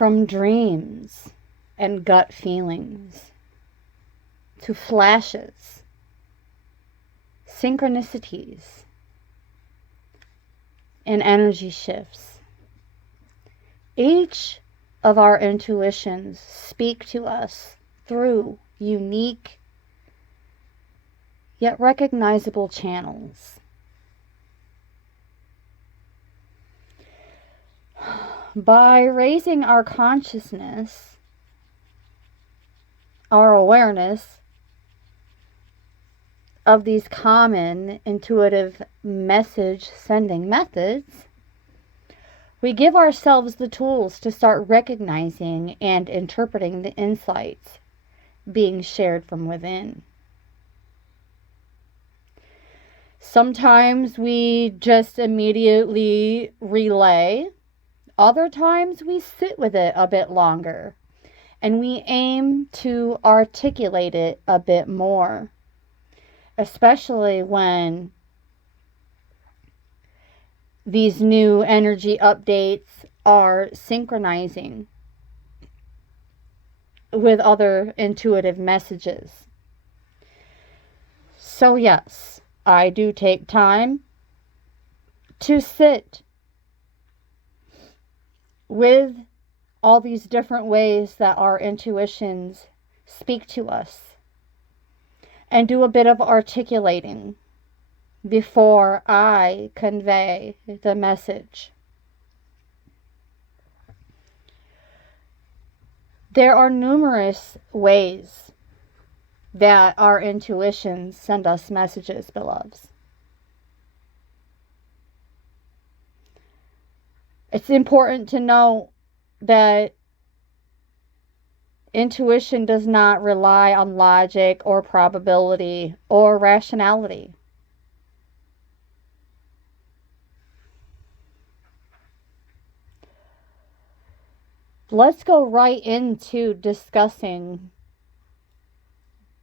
From dreams and gut feelings to flashes, synchronicities, and energy shifts. Each of our intuitions speak to us through unique yet recognizable channels. By raising our consciousness, our awareness of these common intuitive message sending methods, we give ourselves the tools to start recognizing and interpreting the insights being shared from within. Sometimes we just immediately relay. Other times we sit with it a bit longer and we aim to articulate it a bit more, especially when these new energy updates are synchronizing with other intuitive messages. So yes, I do take time to sit with all these different ways that our intuitions speak to us and do a bit of articulating before I convey the message. There are numerous ways that our intuitions send us messages, beloveds. It's important to know that intuition does not rely on logic or probability or rationality. Let's go right into discussing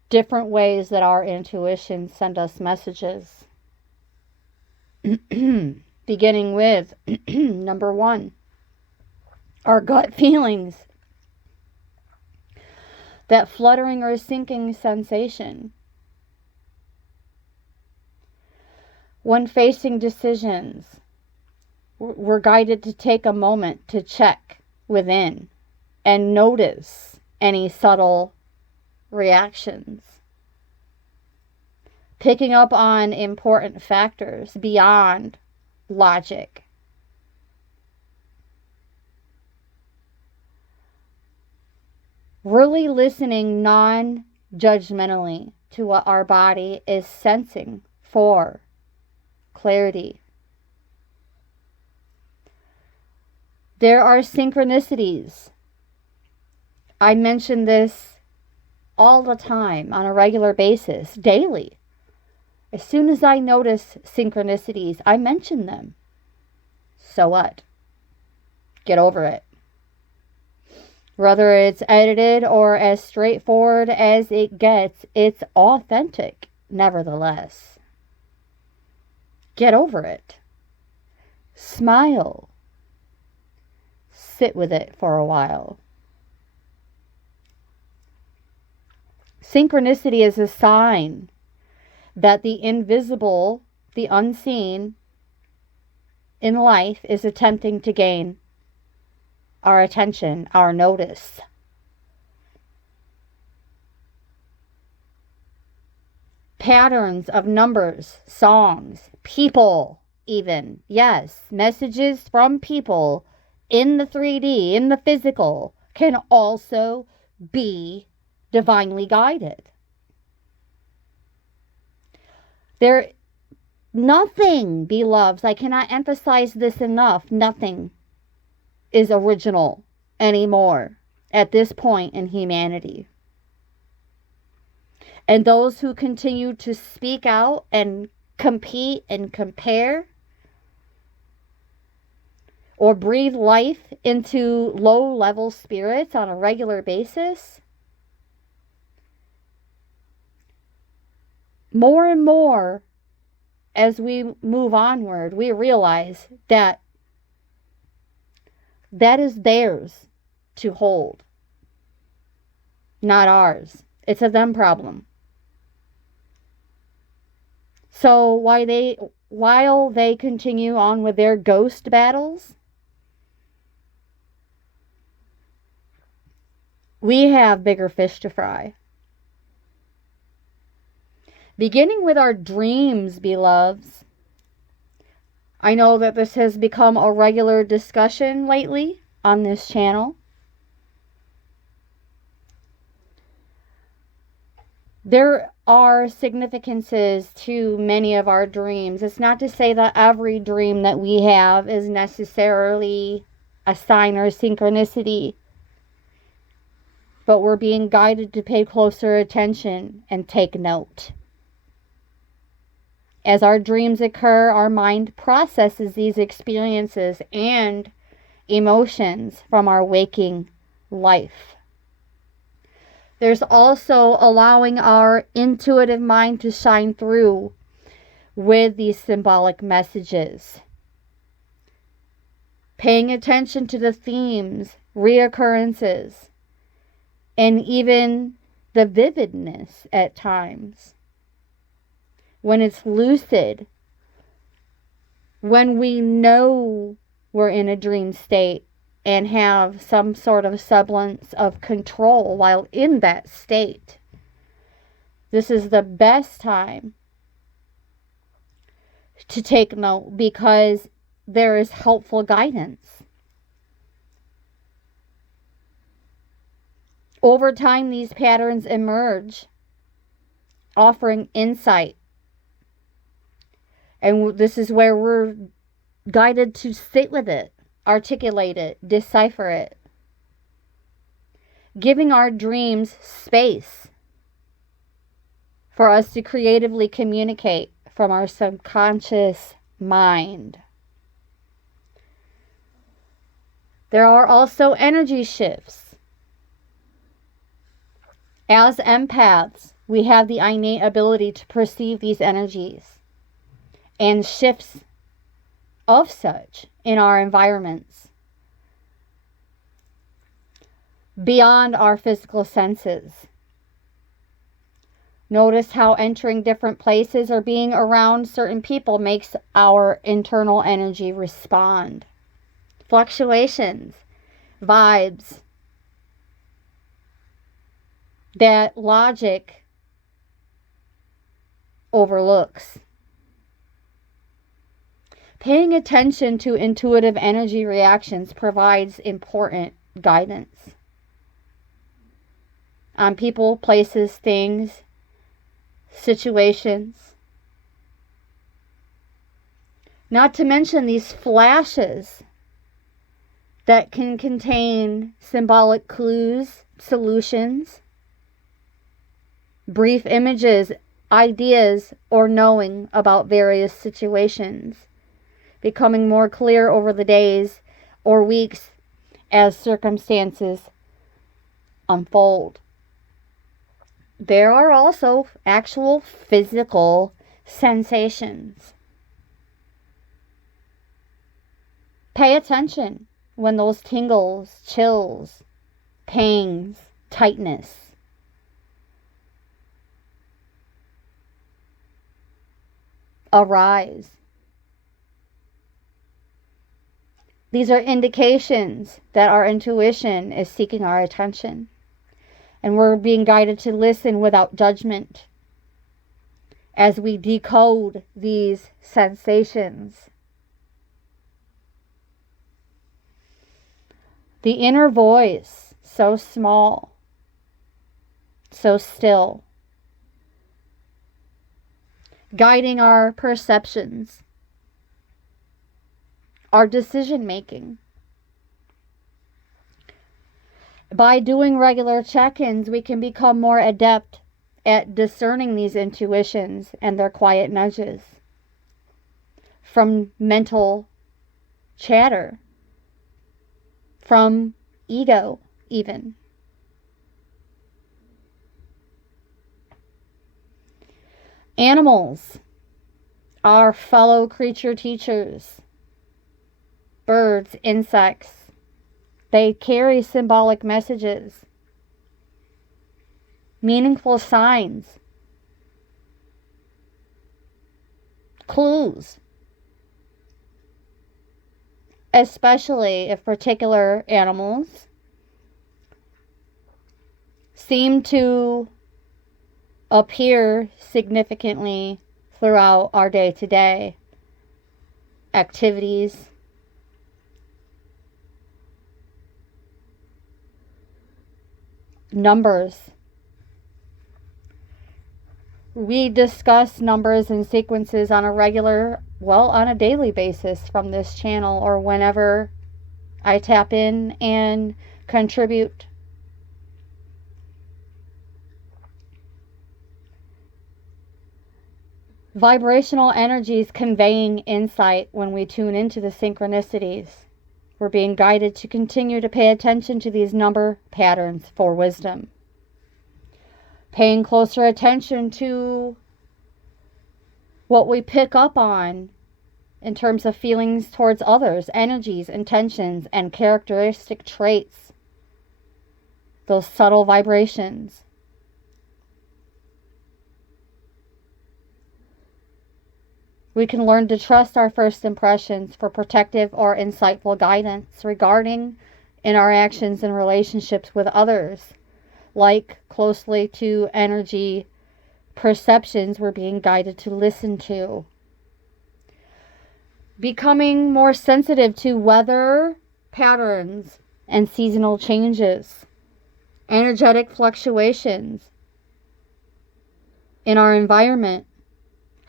different ways that our intuition send us messages. Beginning with number 1, our gut feelings. That fluttering or sinking sensation. When facing decisions, we're guided to take a moment to check within and notice any subtle reactions. Picking up on important factors beyond logic. Really listening non-judgmentally to what our body is sensing for clarity. There are synchronicities. I mention this all the time, on a regular basis, daily. As soon as I notice synchronicities, I mention them. So what? Get over it. Whether it's edited or as straightforward as it gets, it's authentic, nevertheless. Get over it. Smile. Sit with it for a while. Synchronicity is a sign that the invisible, the unseen in life is attempting to gain our attention, our notice. Patterns of numbers, songs, people even. Yes, messages from people in the 3D, in the physical, can also be divinely guided. Nothing, beloveds, I cannot emphasize this enough, nothing is original anymore at this point in humanity. And those who continue to speak out and compete and compare or breathe life into low-level spirits on a regular basis, more and more as we move onward, we realize that that is theirs. to hold. Not ours. It's a them problem. So while they continue on with their ghost battles, we have bigger fish to fry. Beginning with our dreams, beloveds. I know that this has become a regular discussion lately on this channel. There are significances to many of our dreams. It's not to say that every dream that we have is necessarily a sign or a synchronicity, but we're being guided to pay closer attention and take note. As our dreams occur, our mind processes these experiences and emotions from our waking life. There's also allowing our intuitive mind to shine through with these symbolic messages. Paying attention to the themes, reoccurrences, and even the vividness at times. When it's lucid, when we know we're in a dream state, and have some sort of semblance of control while in that state. This is the best time to take note because there is helpful guidance. Over time, these patterns emerge, offering insight. And this is where we're guided to sit with it, articulate it, decipher it. Giving our dreams space for us to creatively communicate from our subconscious mind. There are also energy shifts. As empaths, we have the innate ability to perceive these energies and shifts of such in our environments beyond our physical senses. Notice how entering different places or being around certain people makes our internal energy respond. Fluctuations, vibes that logic overlooks. Paying attention to intuitive energy reactions provides important guidance on people, places, things, situations. Not to mention these flashes that can contain symbolic clues, solutions, brief images, ideas, or knowing about various situations, becoming more clear over the days or weeks as circumstances unfold. There are also actual physical sensations. Pay attention when those tingles, chills, pangs, tightness arise. These are indications that our intuition is seeking our attention, and we're being guided to listen without judgment as we decode these sensations. The inner voice, so small, so still, guiding our perceptions, our decision making. By doing regular check-ins, we can become more adept at discerning these intuitions and their quiet nudges from mental chatter, from ego even. Animals, our fellow creature teachers, birds, insects, They carry symbolic messages, meaningful signs, clues, especially if particular animals seem to appear significantly throughout our day-to-day activities. Numbers. We discuss numbers and sequences on a daily basis from this channel, or whenever I tap in and contribute. Vibrational energies conveying insight when we tune into the synchronicities. We're being guided to continue to pay attention to these number patterns for wisdom. Paying closer attention to what we pick up on in terms of feelings towards others, energies, intentions, and characteristic traits. Those subtle vibrations. We can learn to trust our first impressions for protective or insightful guidance regarding interactions and relationships with others. Like closely to energy perceptions we're being guided to listen to. Becoming more sensitive to weather patterns and seasonal changes. Energetic fluctuations in our environment.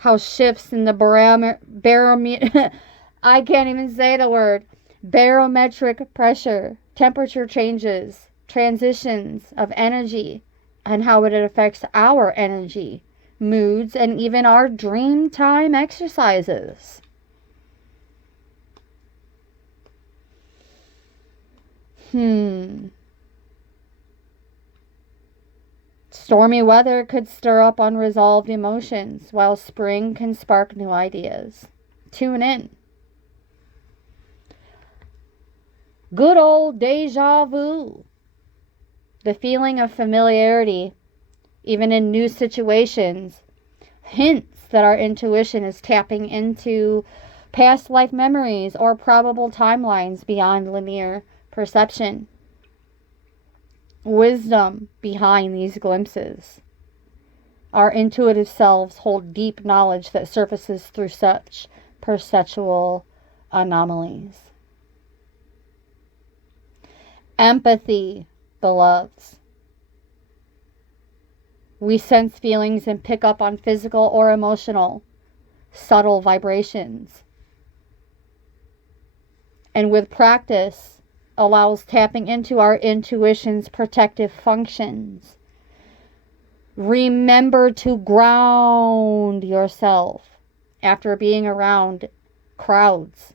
How shifts in the barometric, I can't even say the word, barometric pressure, temperature changes, transitions of energy, and how it affects our energy, moods, and even our dream time exercises. Stormy weather could stir up unresolved emotions, while spring can spark new ideas. Tune in. Good old deja vu. The feeling of familiarity, even in new situations, hints that our intuition is tapping into past life memories or probable timelines beyond linear perception. Wisdom behind these glimpses. Our intuitive selves hold deep knowledge that surfaces through such perceptual anomalies. Empathy, beloveds. We sense feelings and pick up on physical or emotional, subtle vibrations. And with practice, allows tapping into our intuition's protective functions. Remember to ground yourself after being around crowds.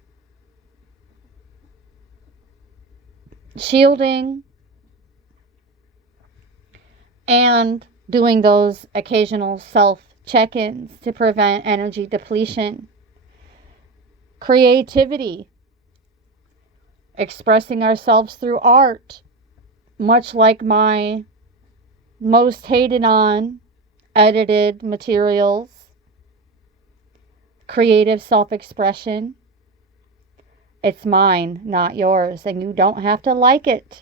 Shielding and doing those occasional self-check-ins to prevent energy depletion. Creativity. Expressing ourselves through art, much like my most hated on edited materials. Creative self-expression. It's mine, not yours, and you don't have to like it.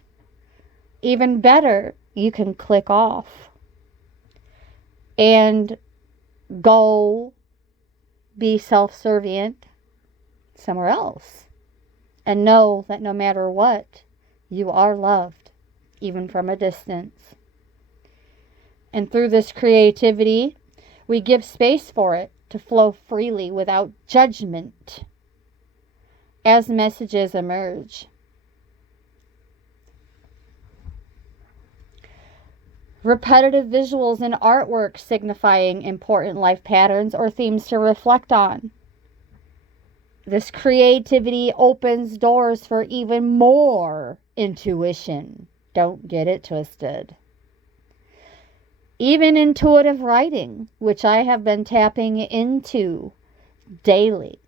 Even better, you can click off and go be self-servient somewhere else. And know that no matter what, you are loved, even from a distance. And through this creativity, we give space for it to flow freely without judgment as messages emerge. Repetitive visuals and artwork signifying important life patterns or themes to reflect on. This creativity opens doors for even more intuition. Don't get it twisted. Even intuitive writing, which I have been tapping into daily.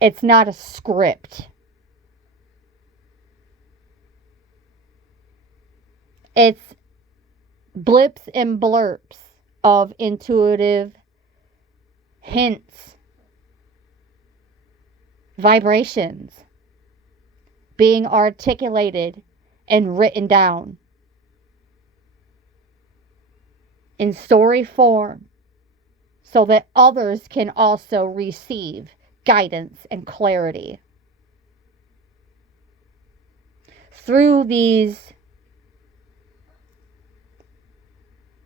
It's not a script. It's blips and blurps of intuitive hints, vibrations being articulated and written down in story form so that others can also receive guidance and clarity. Through these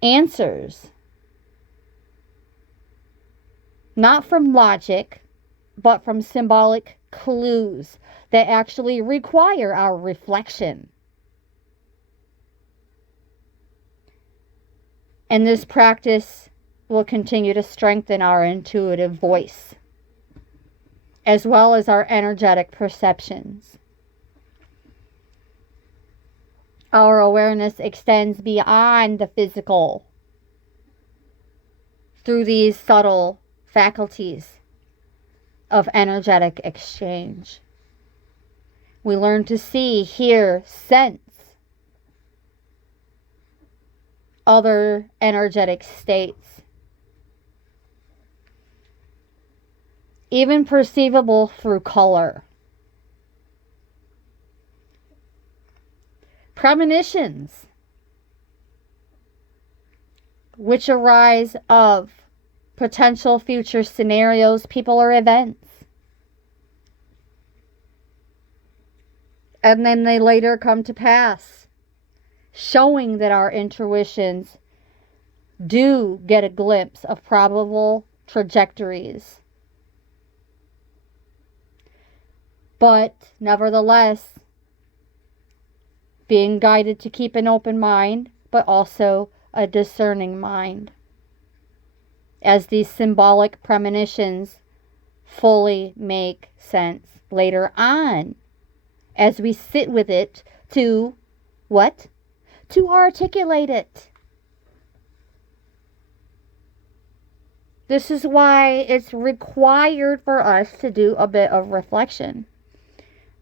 answers, not from logic, but from symbolic clues that actually require our reflection. And this practice will continue to strengthen our intuitive voice, as well as our energetic perceptions. Our awareness extends beyond the physical through these subtle faculties of energetic exchange. We learn to see, hear, sense other energetic states, even perceivable through color. Premonitions, which arise of potential future scenarios, people, or events. And then they later come to pass, showing that our intuitions do get a glimpse of probable trajectories. But nevertheless, being guided to keep an open mind, but also a discerning mind, as these symbolic premonitions fully make sense later on, as we sit with it to what? To articulate it. This is why it's required for us to do a bit of reflection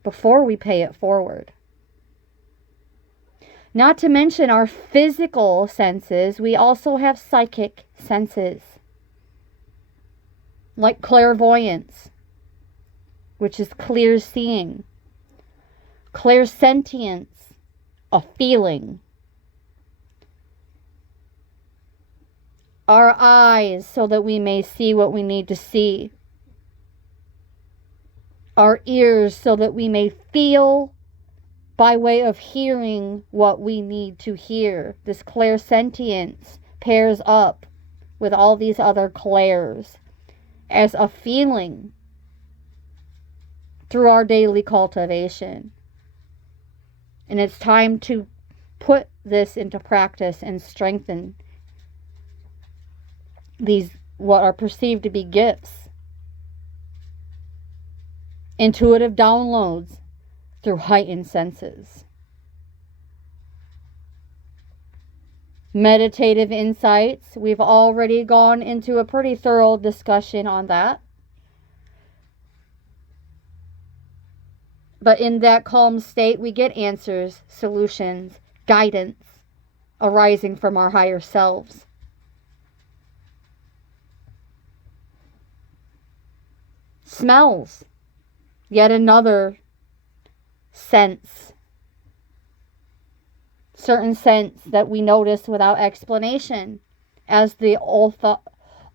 before we pay it forward. Not to mention our physical senses, we also have psychic senses, like clairvoyance, which is clear seeing, clairsentience, a feeling, our eyes so that we may see what we need to see, our ears so that we may feel by way of hearing what we need to hear. This clairsentience pairs up with all these other clairs as a feeling through our daily cultivation. And it's time to put this into practice and strengthen these, what are perceived to be gifts. Intuitive downloads through heightened senses. Meditative insights. We've already gone into a pretty thorough discussion on that. But in that calm state, we get answers, solutions, guidance arising from our higher selves. Smells. Yet another sense. Certain scents that we notice without explanation, as the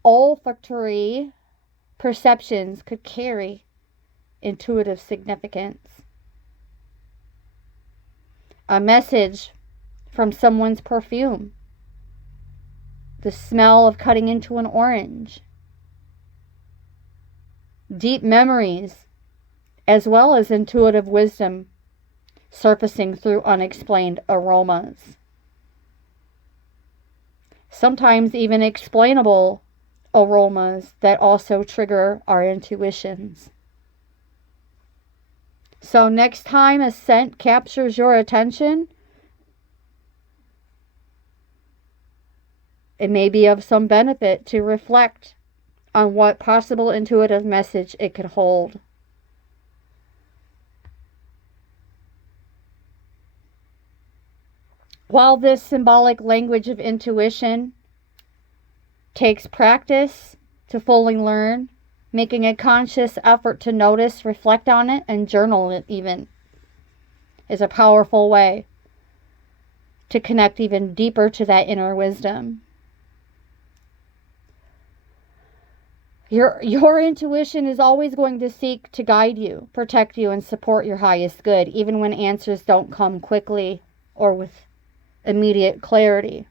olfactory perceptions could carry intuitive significance. A message from someone's perfume. The smell of cutting into an orange. Deep memories, as well as intuitive wisdom surfacing through unexplained aromas. Sometimes even explainable aromas that also trigger our intuitions. So next time a scent captures your attention, it may be of some benefit to reflect on what possible intuitive message it could hold. While this symbolic language of intuition takes practice to fully learn, making a conscious effort to notice, reflect on it, and journal it even is a powerful way to connect even deeper to that inner wisdom. Your intuition is always going to seek to guide you, protect you, and support your highest good, even when answers don't come quickly or with immediate clarity.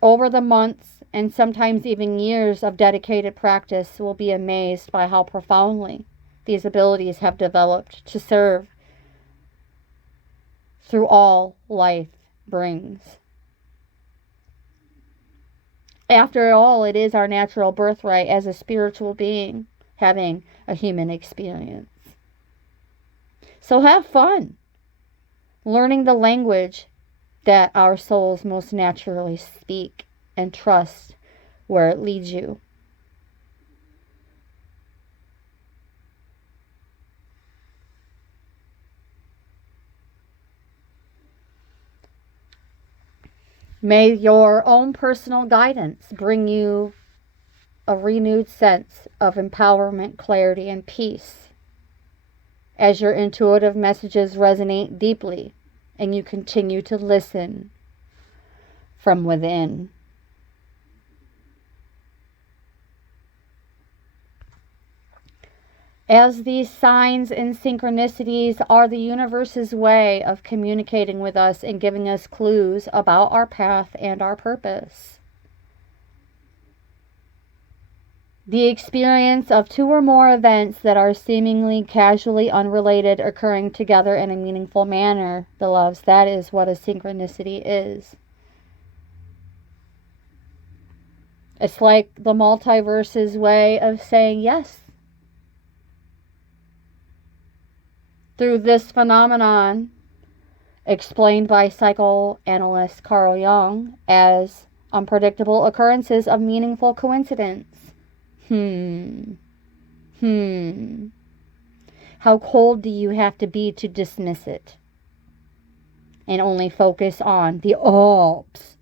Over the months and sometimes even years of dedicated practice, will be amazed by how profoundly these abilities have developed to serve through all life brings. After all, it is our natural birthright as a spiritual being having a human experience. So have fun learning the language that our souls most naturally speak, and trust where it leads you. May your own personal guidance bring you a renewed sense of empowerment, clarity, and peace as your intuitive messages resonate deeply and you continue to listen from within. As these signs and synchronicities are the universe's way of communicating with us and giving us clues about our path and our purpose. The experience of two or more events that are seemingly casually unrelated occurring together in a meaningful manner, beloveds, that is what a synchronicity is. It's like the multiverse's way of saying yes. Through this phenomenon, explained by psychoanalyst Carl Jung as unpredictable occurrences of meaningful coincidence. How cold do you have to be to dismiss it and only focus on the ups?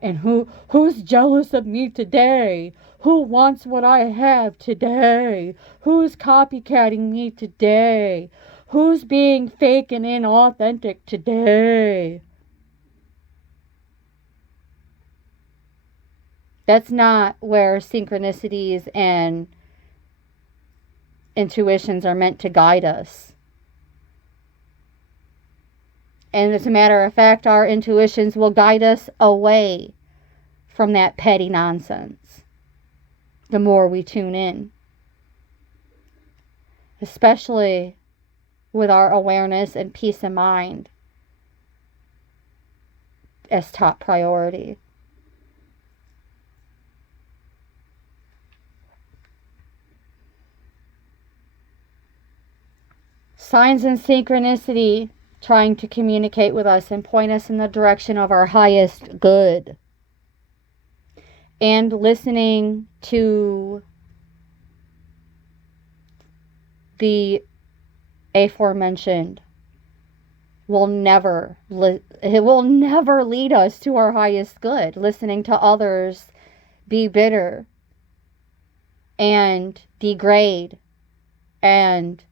And who's jealous of me today? Who wants what I have today? Who's copycatting me today? Who's being fake and inauthentic today? That's not where synchronicities and intuitions are meant to guide us. And as a matter of fact, our intuitions will guide us away from that petty nonsense the more we tune in. Especially with our awareness and peace of mind as top priority. Signs and synchronicity trying to communicate with us and point us in the direction of our highest good. And listening to the aforementioned will never lead us to our highest good. Listening to others be bitter and degrade and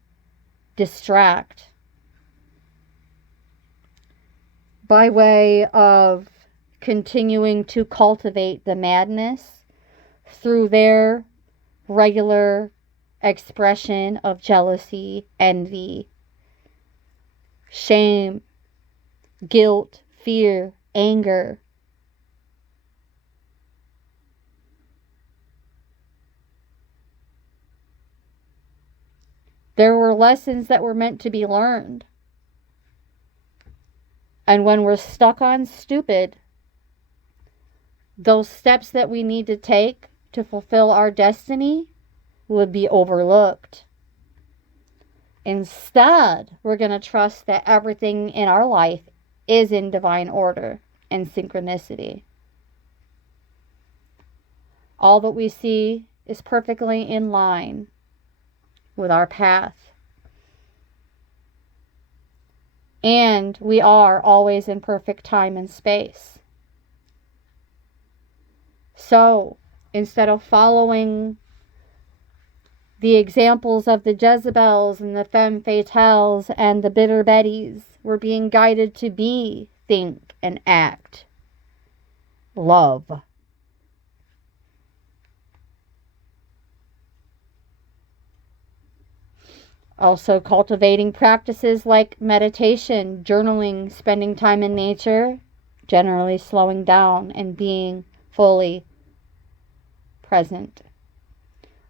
distract by way of continuing to cultivate the madness through their regular expression of jealousy, envy, shame, guilt, fear, anger. There were lessons that were meant to be learned. And when we're stuck on stupid, those steps that we need to take to fulfill our destiny would be overlooked. Instead, we're going to trust that everything in our life is in divine order and synchronicity. All that we see is perfectly in line with our path. And we are always in perfect time and space. So, instead of following the examples of the Jezebels and the femme fatales and the bitter Bettys, we're being guided to be, think, and act love. Also, cultivating practices like meditation, journaling, spending time in nature, generally slowing down and being fully present.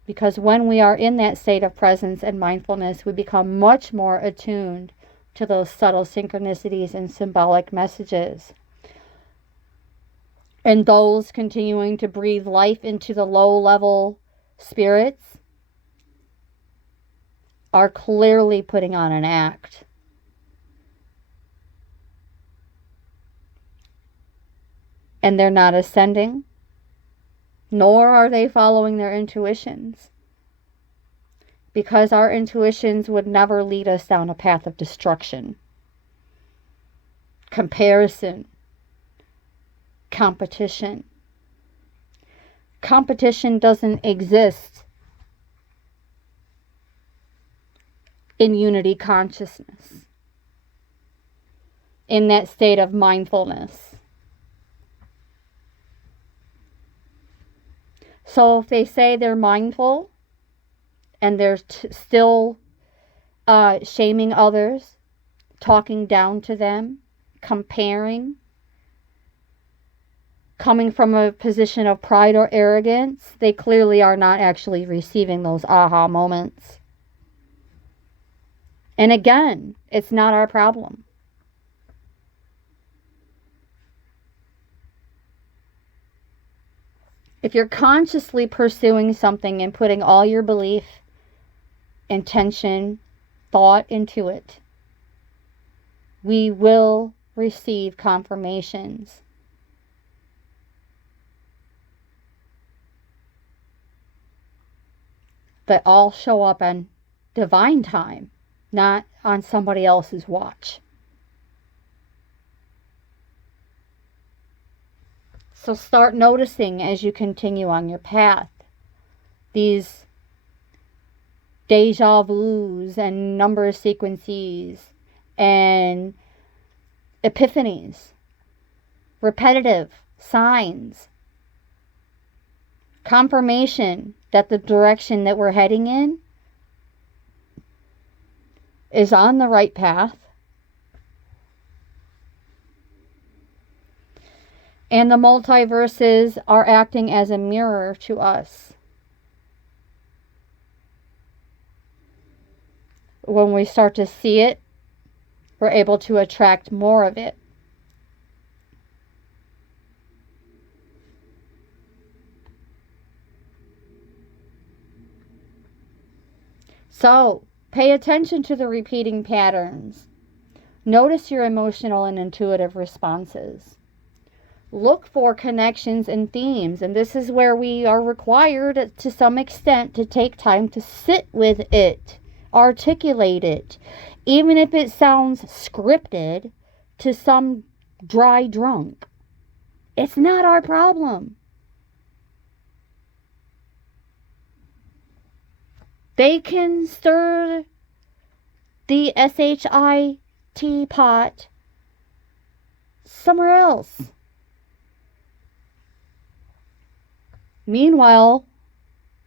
Because when we are in that state of presence and mindfulness, we become much more attuned to those subtle synchronicities and symbolic messages. And those continuing to breathe life into the low-level spirits are clearly putting on an act. And they're not ascending, nor are they following their intuitions. Because our intuitions would never lead us down a path of destruction, comparison, competition. Competition doesn't exist in unity consciousness, in that state of mindfulness. So if they say they're mindful and they're still shaming others, talking down to them, comparing, coming from a position of pride or arrogance, they clearly are not actually receiving those aha moments. And again, it's not our problem. If you're consciously pursuing something and putting all your belief, intention, thought into it, we will receive confirmations. That all show up on divine time, not on somebody else's watch. So start noticing as you continue on your path these deja vus and number sequences and epiphanies, repetitive signs, confirmation that the direction that we're heading in is on the right path. And the multiverses are acting as a mirror to us. When we start to see it, we're able to attract more of it. So, pay attention to the repeating patterns. Notice your emotional and intuitive responses. Look for connections and themes, and this is where we are required to some extent to take time to sit with it, articulate it, even if it sounds scripted to some dry drunk. It's not our problem. They can stir the SHIT pot somewhere else. Meanwhile,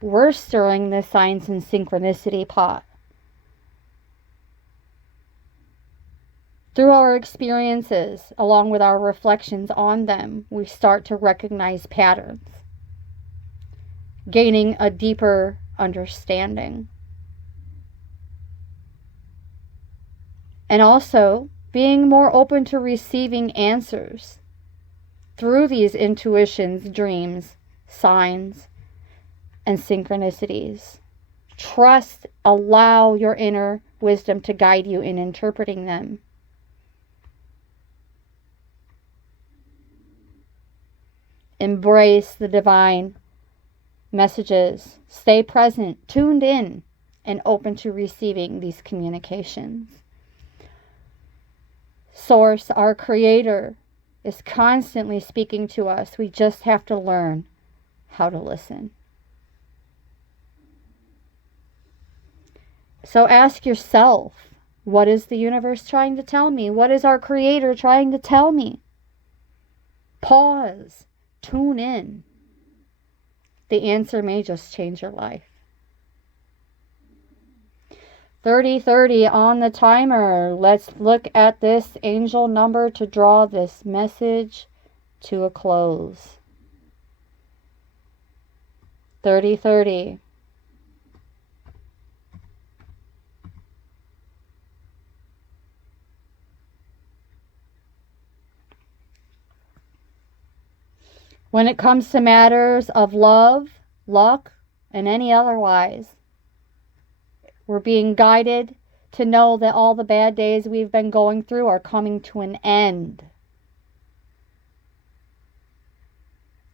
we're stirring the signs and synchronicity pot. Through our experiences, along with our reflections on them, we start to recognize patterns, gaining a deeper understanding. And also being more open to receiving answers through these intuitions, dreams, signs, and synchronicities. Trust, allow your inner wisdom to guide you in interpreting them. Embrace the divine messages. Stay present, tuned in, and open to receiving these communications. Source, our Creator, is constantly speaking to us. We just have to learn how to listen. So ask yourself, what is the universe trying to tell me? What is our Creator trying to tell me? Pause. Tune in. The answer may just change your life. 30:30 on the timer. Let's look at this angel number to draw this message to a close. 30:30. When it comes to matters of love, luck, and any otherwise, we're being guided to know that all the bad days we've been going through are coming to an end.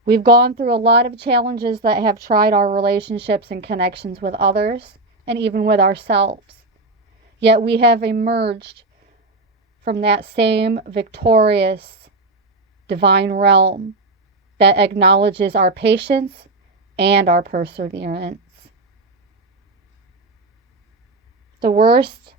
We've gone through a lot of challenges that have tried our relationships and connections with others, and even with ourselves. Yet we have emerged from that same victorious divine realm that acknowledges our patience and our perseverance. The worst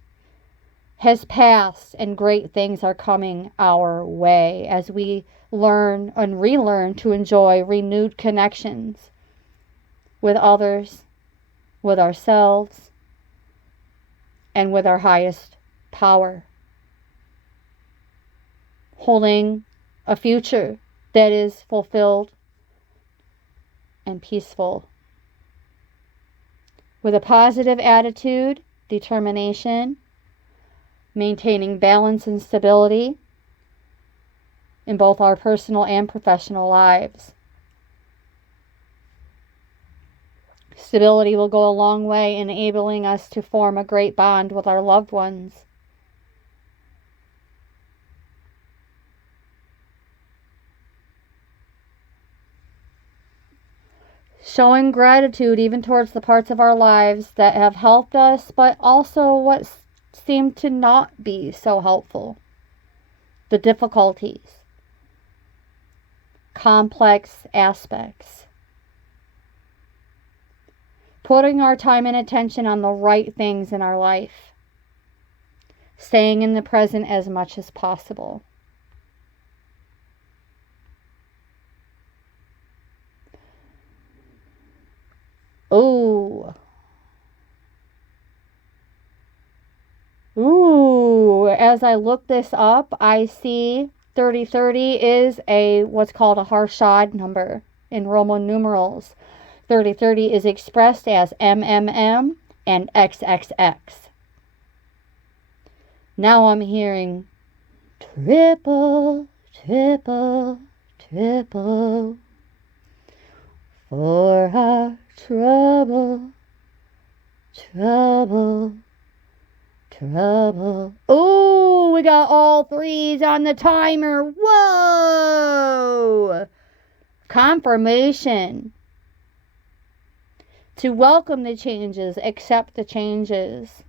has passed and great things are coming our way as we learn and relearn to enjoy renewed connections with others, with ourselves, and with our highest power. Holding a future that is fulfilled and peaceful. With a positive attitude, determination, maintaining balance and stability in both our personal and professional lives. Stability will go a long way in enabling us to form a great bond with our loved ones. Showing gratitude even towards the parts of our lives that have helped us, but also what seem to not be so helpful. The difficulties, complex aspects. Putting our time and attention on the right things in our life. Staying in the present as much as possible. Ooh. As I look this up, I see 30:30 is what's called a Harshad number in Roman numerals. 30:30 is expressed as MMM and XXX. Now I'm hearing triple, triple, triple for our trouble, trouble, trouble. Oh, we got all threes on the timer. Whoa! Confirmation. To welcome the changes, accept the changes.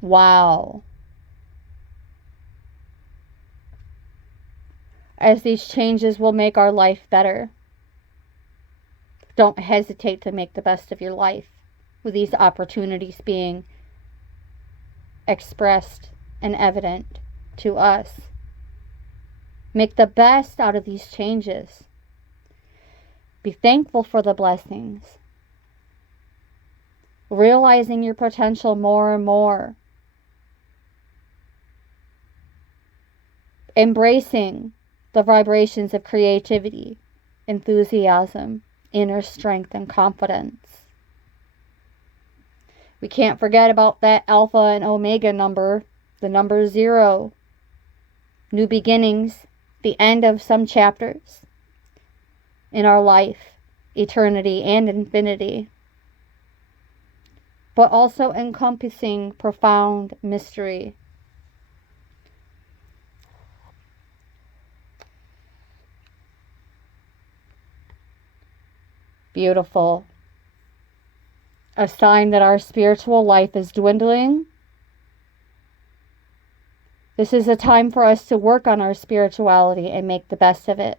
Wow. As these changes will make our life better. Don't hesitate to make the best of your life with these opportunities being expressed and evident to us. Make the best out of these changes. Be thankful for the blessings. Realizing your potential more and more. Embracing the vibrations of creativity, enthusiasm, inner strength, and confidence. We can't forget about that alpha and omega number, the number 0. New beginnings, the end of some chapters in our life, eternity and infinity, but also encompassing profound mystery. Beautiful. A sign that our spiritual life is dwindling This is a time for us to work on our spirituality and make the best of it.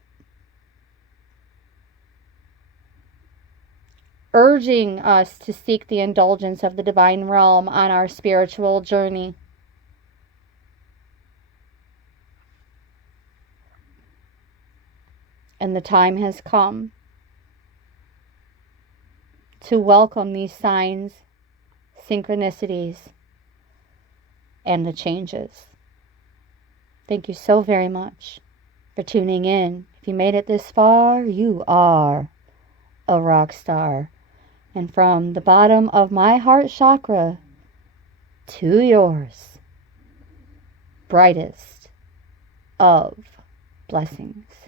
Urging us to seek the indulgence of the divine realm on our spiritual journey. And the time has come to welcome these signs, synchronicities, and the changes. Thank you so very much for tuning in. If you made it this far, you are a rock star. And from the bottom of my heart chakra to yours, brightest of blessings.